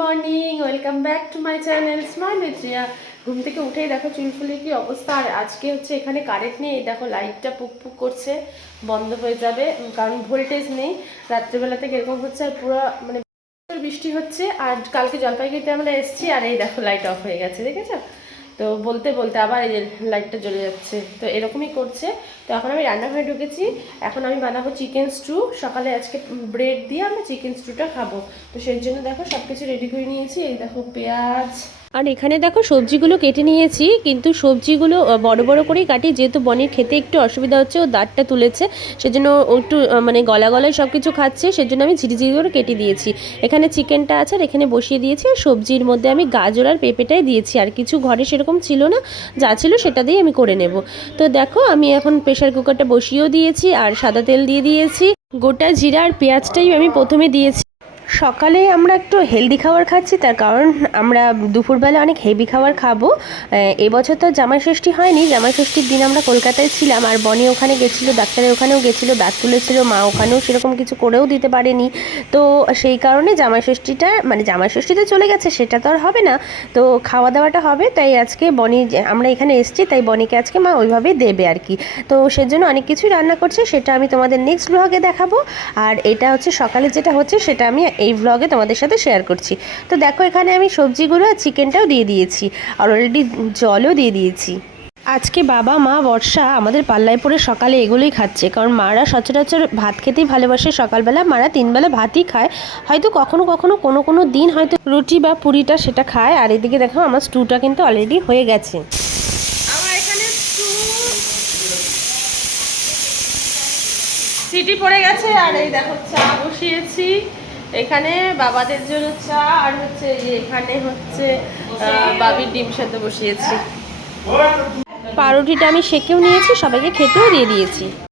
Morning, welcome back to my channel smile with Riya. ঘুম থেকে উঠেই দেখো চুলফুলের কি অবস্থা। আর আজকে হচ্ছে এখানে কারেন্ট নেই, দেখো লাইটটা পুক করছে, বন্ধ হয়ে যাবে কারণ ভোল্টেজ নেই। রাত্রেবেলা থেকে এরকম হচ্ছে আর পুরো মানে বৃষ্টি হচ্ছে। আর কালকে জলপাইগুড়িতে আমরা এসেছি আর এই দেখো লাইট অফ হয়ে গেছে, দেখেছো? তো বলতে বলতে আবার এই যে লাইটটা জ্বলে যাচ্ছে, তো এরকমই করছে। তো এখন আমি রান্নাঘরে ঢুকেছি, এখন আমি বানাবো চিকেন স্টু। সকালে আজকে ব্রেড দিয়ে আমরা চিকেন স্টুটা খাবো, তো সেই জন্য দেখো সব কিছু রেডি করে নিয়েছি। এই দেখো পেঁয়াজ, আর এখানে দেখো সবজিগুলো কেটে নিয়েছি, কিন্তু সবজিগুলো বড় বড় করেই কাটি, যেহেতু বনির খেতে একটু অসুবিধা হচ্ছে, ও দাঁতটা তুলেছে, সেজন্য ও একটু মানে গলায় সব কিছু খাচ্ছে, সেজন্য আমি ঝিরিঝিরি করে কেটে দিয়েছি। এখানে চিকেনটা আছে আর এখানে বসিয়ে দিয়েছি, আর সবজির মধ্যে আমি গাজর আর পেঁপেটাই দিয়েছি, আর কিছু ঘরে সেরকম ছিল না, যা ছিল সেটা দিয়ে আমি করে নেব। তো দেখো আমি এখন প্রেশার কুকারটা বসিয়েও দিয়েছি আর সাদা তেল দিয়ে দিয়েছি। গোটা জিরা আর পেঁয়াজটাই আমি প্রথমে দিয়েছি। সকালে আমরা একটু হেলদি খাবার খাচ্ছি, তার কারণ আমরা দুপুরবেলা অনেক হেভি খাবার খাবো। এবছর তো জামাই ষষ্ঠী হয়নি, জামাই ষষ্ঠীর দিন আমরা কলকাতায় ছিলাম, আর বনি ওখানে গেছিলো, ডাক্তারের ওখানেও গেছিলো, দাঁত তুলেছিল, মা ওখানেও সেরকম কিছু করেও দিতে পারেনি। তো সেই কারণে জামাই ষষ্ঠীটা মানে জামাই ষষ্ঠীতে চলে গেছে, সেটা তো আর হবে না, তো খাওয়া দাওয়াটা হবে। তাই আজকে বনি, আমরা এখানে এসেছি তাই বনিকে আজকে মা ওইভাবেই দেবে আর কি। তো সেজন্য অনেক কিছুই রান্না করছে, সেটা আমি তোমাদের নেক্সট ব্লগে দেখাবো। আর এটা হচ্ছে সকালে যেটা হচ্ছে সেটা আমি এই ব্লগে তোমাদের সাথে শেয়ার করছি। তো দেখো এখানে আমি সবজিগুলো আর চিকেনটাও দিয়ে দিয়েছি, আর অলরেডি জলও দিয়ে দিয়েছি। আজকে বাবা মা বর্ষা আমাদের পাল্লায় পড়ে সকালে এগুলোই খাচ্ছে, কারণ মারা সচরাচর ভাত খেতেই ভালোবাসে, সকালবেলা মারা 3 বেলা ভাতই খায়, হয়তো কখনো কখনো কোনো দিন হয়তো রুটি বা পুরিটা সেটা খায়। আর এদিকে দেখো আমার স্টুটা কিন্তু অলরেডি হয়ে গেছে। আমার এখানে সিটি পড়ে গেছে, আর এই দেখো চা বসিয়েছি এখানে বাবাদের জন্য চা, আর হচ্ছে এখানে হচ্ছে বাবির ডিম সেদ্ধ বসিয়েছি। পাউরুটিটা আমি সেকেও নিয়েছি, সবাইকে খেতেও দিয়ে দিয়েছি।